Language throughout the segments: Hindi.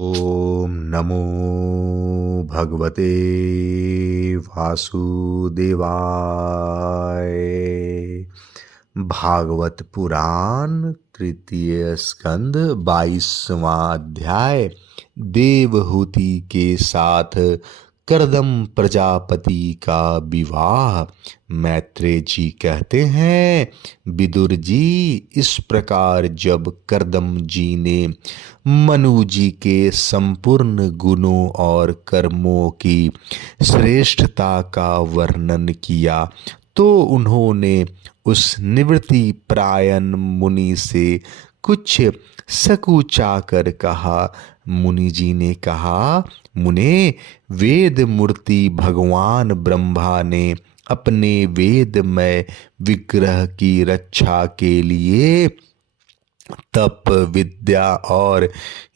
ओम नमो भगवते वासुदेवाय। भागवत पुराण तृतीय स्कंद 22वां अध्याय। देवहूति के साथ करदम प्रजापति का विवाह। मैत्रेय जी कहते हैं, विदुर जी, इस प्रकार जब करदम जी ने मनु जी के संपूर्ण गुणों और कर्मों की श्रेष्ठता का वर्णन किया तो उन्होंने उस निवृत्ति प्रायण मुनि से कुछ सकुचा कर कहा। मुनि जी ने कहा, मुने, वेद मूर्ति भगवान ब्रह्मा ने अपने वेदमय विग्रह की रक्षा के लिए तप, विद्या और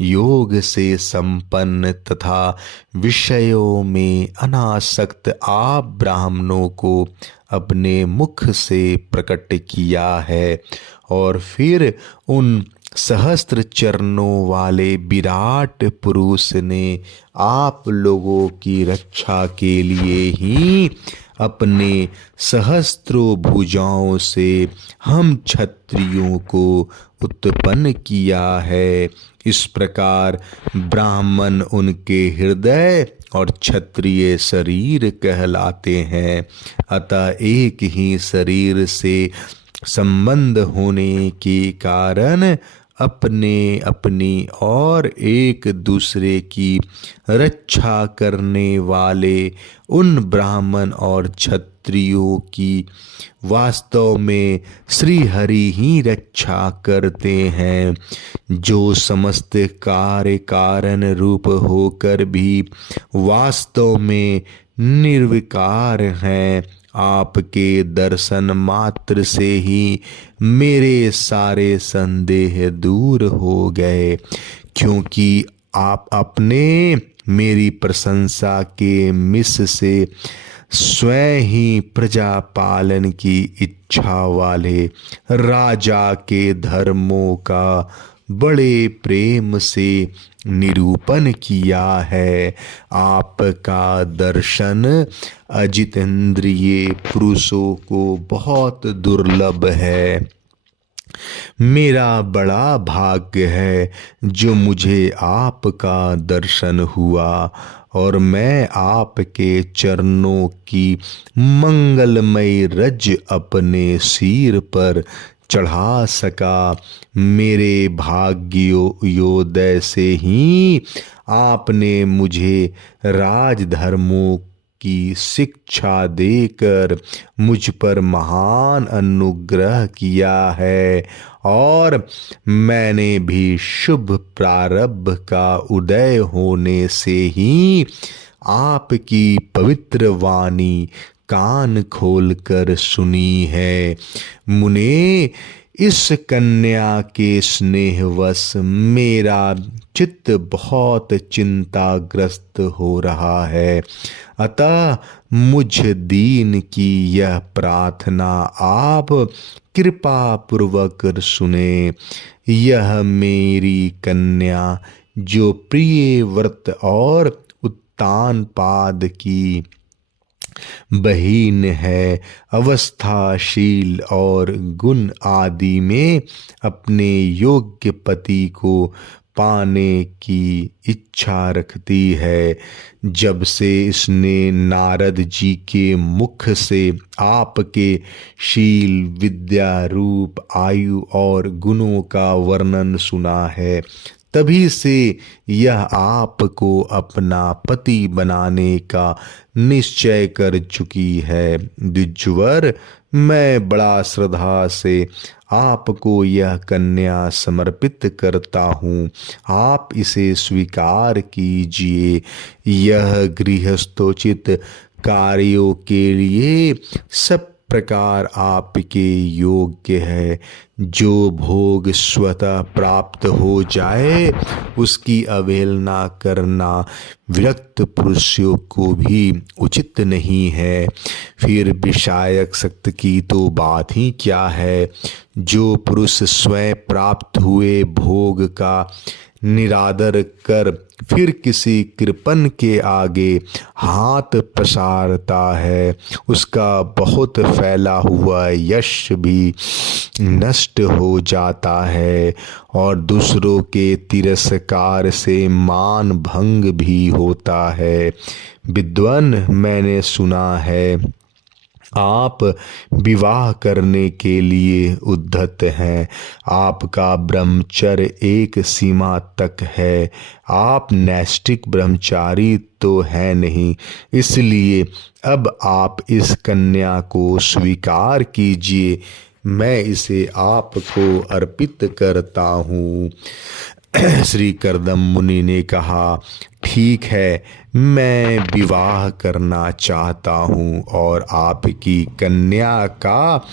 योग से संपन्न तथा विषयों में अनासक्त आप ब्राह्मणों को अपने मुख से प्रकट किया है और फिर उन सहस्त्र चरणों वाले विराट पुरुष ने आप लोगों की रक्षा के लिए ही अपने सहस्त्रों भुजाओं से हम क्षत्रियों को उत्पन्न किया है। इस प्रकार ब्राह्मण उनके हृदय और क्षत्रिय शरीर कहलाते हैं। अतः एक ही शरीर से संबंध होने के कारण अपने अपनी और एक दूसरे की रक्षा करने वाले उन ब्राह्मण और क्षत्रियों की वास्तव में श्री हरि ही रक्षा करते हैं, जो समस्त कार्य कारण रूप होकर भी वास्तव में निर्विकार हैं। आपके दर्शन मात्र से ही मेरे सारे संदेह दूर हो गए, क्योंकि आप अपने मेरी प्रशंसा के मिस से स्वयं ही प्रजा पालन की इच्छा वाले राजा के धर्मों का बड़े प्रेम से निरूपण किया है। आपका दर्शन अजितेंद्रिय पुरुषों को बहुत दुर्लभ है। मेरा बड़ा भाग्य है जो मुझे आपका दर्शन हुआ और मैं आपके चरणों की मंगलमय रज अपने सिर पर चढ़ा सका। मेरे भाग्योदय से ही आपने मुझे राजधर्मों की शिक्षा देकर मुझ पर महान अनुग्रह किया है और मैंने भी शुभ प्रारब्ध का उदय होने से ही आपकी पवित्र वाणी कान खोलकर सुनी है। मुने, इस कन्या के स्नेहवश मेरा चित्त बहुत चिंताग्रस्त हो रहा है। अतः मुझ दीन की यह प्रार्थना आप कृपा पूर्वक सुने। यह मेरी कन्या जो प्रिय व्रत और उत्तान पाद की बहीन है, अवस्थाशील और गुण आदि में अपने योग्य पति को पाने की इच्छा रखती है। जब से इसने नारद जी के मुख से आपके शील, विद्या, रूप, आयु और गुणों का वर्णन सुना है, तभी से यह आपको अपना पति बनाने का निश्चय कर चुकी है। द्विजवर, मैं बड़ा श्रद्धा से आपको यह कन्या समर्पित करता हूँ। आप इसे स्वीकार कीजिए। यह गृहस्थोचित कार्यों के लिए सब प्रकार आपके योग्य है। जो भोग स्वतः प्राप्त हो जाए उसकी अवहेलना करना विरक्त पुरुषों को भी उचित नहीं है। फिर विषायक शक्ति की तो बात ही क्या है। जो पुरुष स्वयं प्राप्त हुए भोग का निरादर कर फिर किसी कृपण के आगे हाथ पसारता है, उसका बहुत फैला हुआ यश भी नष्ट हो जाता है और दूसरों के तिरस्कार से मान भंग भी होता है। विद्वान, मैंने सुना है आप विवाह करने के लिए उद्यत हैं। आपका ब्रह्मचर्य एक सीमा तक है, आप नैष्ठिक ब्रह्मचारी तो है नहीं, इसलिए अब आप इस कन्या को स्वीकार कीजिए, मैं इसे आपको अर्पित करता हूँ। श्री कर्दम मुनि ने कहा, ठीक है, मैं विवाह करना चाहता हूँ और आपकी कन्या का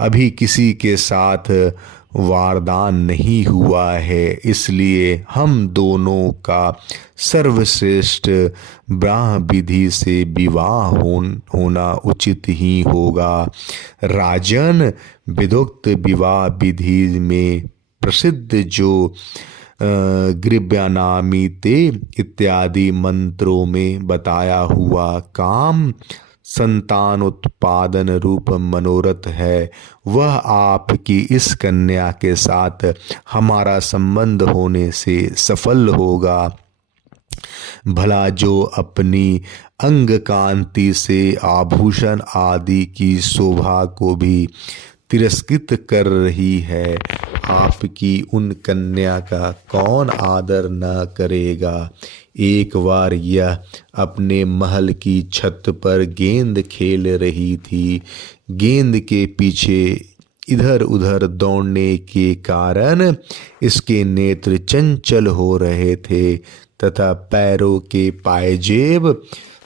अभी किसी के साथ वारदान नहीं हुआ है, इसलिए हम दोनों का सर्वश्रेष्ठ ब्राह्म विधि से विवाह होना उचित ही होगा। राजन, विदुक्त विवाह विधि में प्रसिद्ध जो गृभ्यानामिते इत्यादि मंत्रों में बताया हुआ काम संतान उत्पादन रूप मनोरथ है, वह आपकी इस कन्या के साथ हमारा संबंध होने से सफल होगा। भला जो अपनी अंग कांति से आभूषण आदि की शोभा को भी तिरस्कृत कर रही है, आपकी उन कन्या का कौन आदर न करेगा। एक बार यह अपने महल की छत पर गेंद खेल रही थी। गेंद के पीछे इधर उधर दौड़ने के कारण इसके नेत्र चंचल हो रहे थे तथा पैरों के पायजेब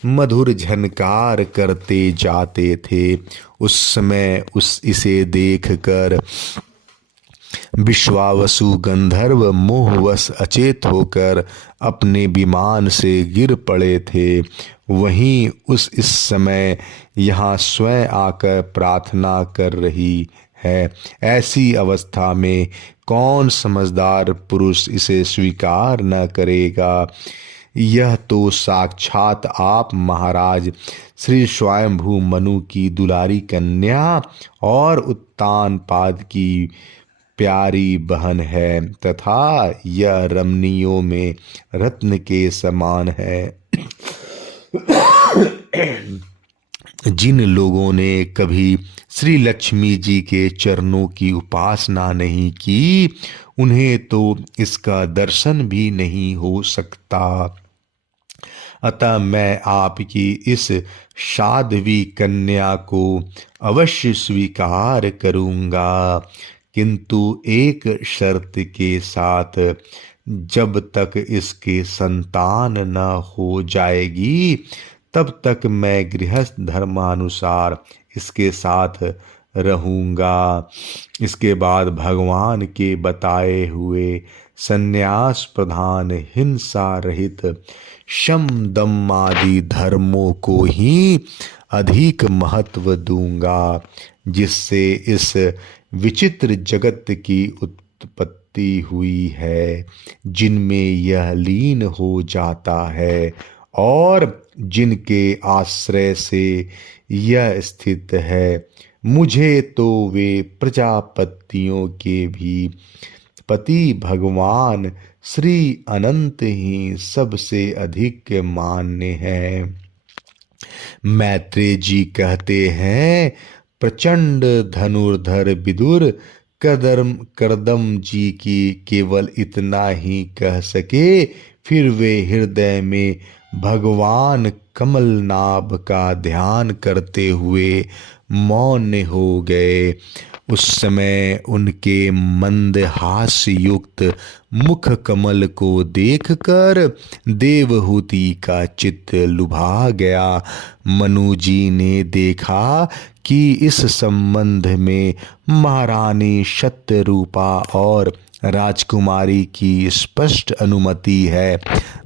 मधुर झनकार करते जाते थे। उस समय इसे देखकर विश्वावसु गंधर्व मोहवश अचेत होकर अपने विमान से गिर पड़े थे। वहीं इस समय यहाँ स्वयं आकर प्रार्थना कर रही है। ऐसी अवस्था में कौन समझदार पुरुष इसे स्वीकार न करेगा। यह तो साक्षात आप महाराज श्री स्वयंभू मनु की दुलारी कन्या और उत्तानपाद की प्यारी बहन है तथा यह रमणियों में रत्न के समान है। जिन लोगों ने कभी श्री लक्ष्मी जी के चरणों की उपासना नहीं की, उन्हें तो इसका दर्शन भी नहीं हो सकता। अतः मैं आपकी इस साध्वी कन्या को अवश्य स्वीकार करूँगा, किंतु एक शर्त के साथ, जब तक इसके संतान न हो जाएगी तब तक मैं गृहस्थ धर्मानुसार इसके साथ रहूँगा। इसके बाद भगवान के बताए हुए संन्यास प्रधान हिंसा रहित शम दम आदि धर्मों को ही अधिक महत्व दूंगा, जिससे इस विचित्र जगत की उत्पत्ति हुई है, जिनमें यह लीन हो जाता है और जिनके आश्रय से यह स्थित है। मुझे तो वे प्रजापतियों के भी पति भगवान श्री अनंत ही सबसे अधिक मान्य हैं। मैत्रेय जी कहते हैं, प्रचंड धनुर्धर विदुर कर्दम जी की केवल इतना ही कह सके, फिर वे हृदय में भगवान कमलनाभ का ध्यान करते हुए मौन हो गए। उस समय उनके मंदहास युक्त मुख कमल को देखकर देवहूति का चित्त लुभा गया। मनु जी ने देखा कि इस संबंध में महारानी सत्यरूपा और राजकुमारी की स्पष्ट अनुमति है,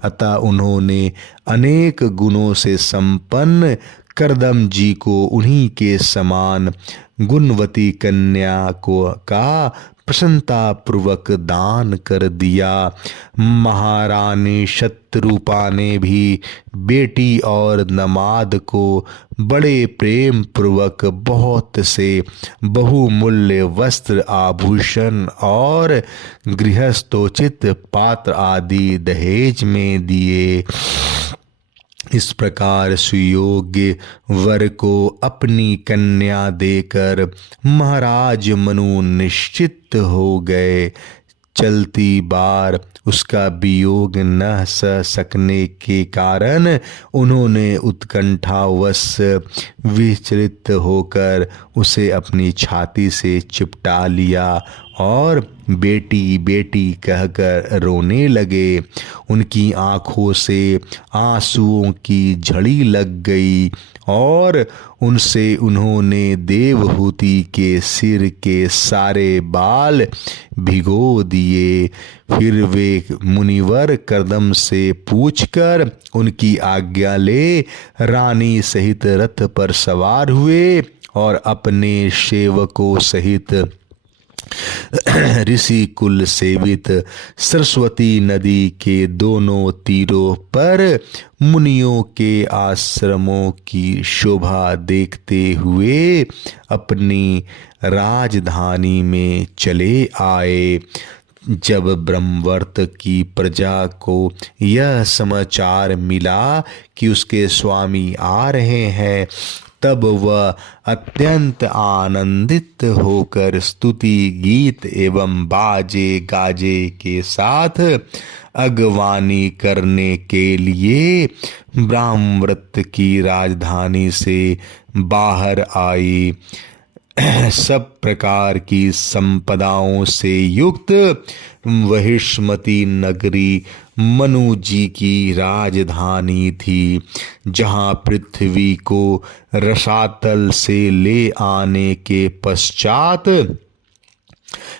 अतः उन्होंने अनेक गुणों से संपन्न कर्दम जी को उन्हीं के समान गुणवती कन्या का प्रसन्नता पूर्वक दान कर दिया। महारानी शत्रुपा ने भी बेटी और नमाद को बड़े प्रेम पूर्वक बहुत से बहुमूल्य वस्त्र, आभूषण और गृहस्थोचित पात्र आदि दहेज में दिए। इस प्रकार सुयोग्य वर को अपनी कन्या देकर महाराज मनु निश्चित हो गए। चलती बार उसका वियोग न सह सकने के कारण उन्होंने उत्कंठावश विचलित होकर उसे अपनी छाती से चिपटा लिया और बेटी बेटी कहकर रोने लगे। उनकी आंखों से आंसुओं की झड़ी लग गई और उनसे उन्होंने देवहूति के सिर के सारे बाल भिगो दिए। फिर वे मुनिवर कर्दम से पूछकर उनकी आज्ञा ले रानी सहित रथ पर सवार हुए और अपने सेवकों सहित ऋषि कुल सेवित सरस्वती नदी के दोनों तीरों पर मुनियों के आश्रमों की शोभा देखते हुए अपनी राजधानी में चले आए। जब ब्रह्मवर्त की प्रजा को यह समाचार मिला कि उसके स्वामी आ रहे हैं, तब वह अत्यंत आनंदित होकर स्तुति गीत एवं बाजे गाजे के साथ अगवानी करने के लिए ब्रह्मवर्त की राजधानी से बाहर आई। सब प्रकार की संपदाओं से युक्त वहिष्मती नगरी मनु जी की राजधानी थी, जहाँ पृथ्वी को रसातल से ले आने के पश्चात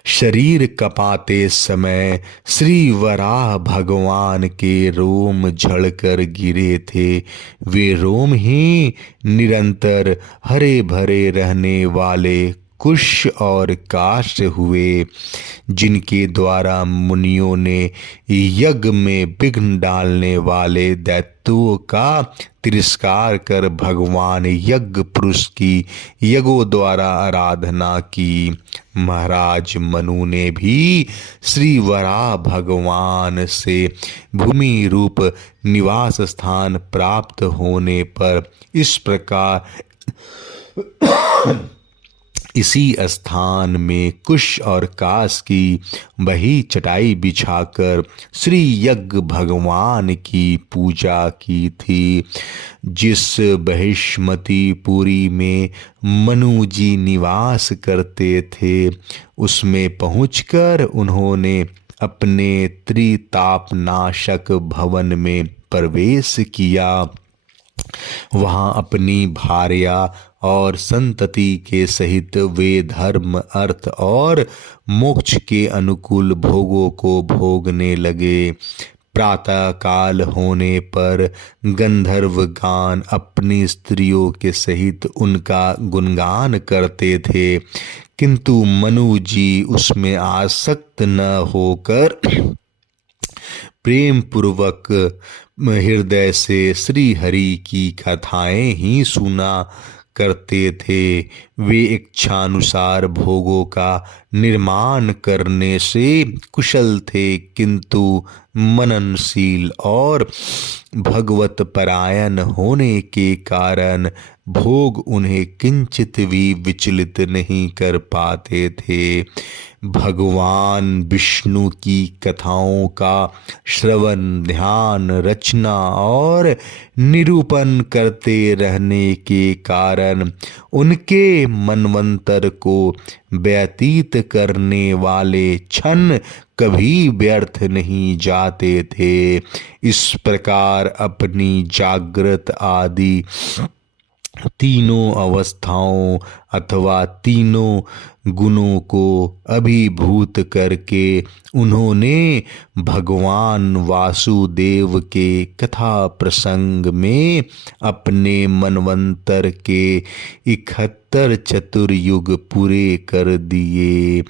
शरीर कपाते समय श्री वराह भगवान के रोम झड़कर गिरे थे। वे रोम ही निरंतर हरे भरे रहने वाले कुश और काश हुए, जिनके द्वारा मुनियों ने यज्ञ में विघ्न डालने वाले दैत्यों का तिरस्कार कर भगवान यज्ञ पुरुष की यज्ञों द्वारा आराधना की। महाराज मनु ने भी श्री वराह भगवान से भूमि रूप निवास स्थान प्राप्त होने पर इस प्रकार इसी स्थान में कुश और कास की वही चटाई बिछाकर श्री यज्ञ भगवान की पूजा की थी। जिस बहिष्मतीपुरी में मनु जी निवास करते थे, उसमें पहुंचकर उन्होंने अपने त्रितापनाशक भवन में प्रवेश किया। वहां अपनी भार्या और संतति के सहित वे धर्म, अर्थ और मोक्ष के अनुकूल भोगों को भोगने लगे। प्रातः काल होने पर गंधर्व गान अपनी स्त्रियों के सहित उनका गुणगान करते थे, किंतु मनु जी उसमें आसक्त न होकर प्रेम पूर्वक हृदय से श्री हरि की कथाएं ही सुना करते थे। वे इच्छानुसार भोगों का निर्माण करने से कुशल थे, किंतु मननशील और भगवत परायण होने के कारण भोग उन्हें किंचित भी विचलित नहीं कर पाते थे। भगवान विष्णु की कथाओं का श्रवण, ध्यान, रचना और निरूपण करते रहने के कारण उनके मनवंतर को व्यतीत करने वाले क्षण कभी व्यर्थ नहीं जाते थे। इस प्रकार अपनी जागृत आदि तीनों अवस्थाओं अथवा तीनों गुणों को अभिभूत करके उन्होंने भगवान वासुदेव के कथा प्रसंग में अपने मनवंतर के 71 चतुर्युग पूरे कर दिए।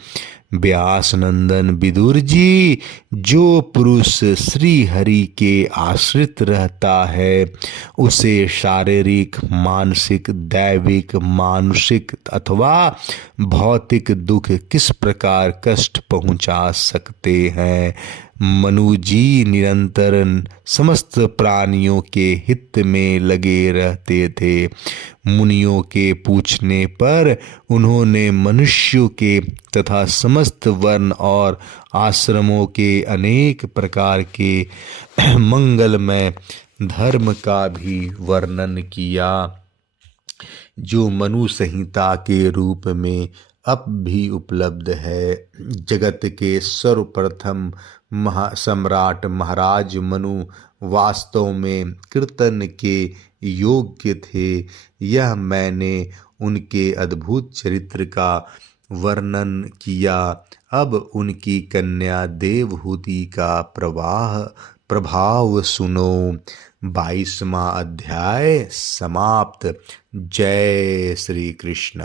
व्यास नंदन विदुर जी, जो पुरुष श्री हरि के आश्रित रहता है उसे शारीरिक, मानसिक, दैविक, मानुषिक अथवा भौतिक दुख किस प्रकार कष्ट पहुंचा सकते हैं। मनु जी निरंतर समस्त प्राणियों के हित में लगे रहते थे। मुनियों के पूछने पर उन्होंने मनुष्यों के तथा समस्त वर्ण और आश्रमों के अनेक प्रकार के मंगलमय धर्म का भी वर्णन किया, जो मनु संहिता के रूप में अब भी उपलब्ध है। जगत के सर्वप्रथम सम्राट महाराज मनु वास्तव में कीर्तन के योग्य थे। यह मैंने उनके अद्भुत चरित्र का वर्णन किया। अब उनकी कन्या देवहूति का प्रभाव सुनो। 22वां अध्याय समाप्त। जय श्री कृष्ण।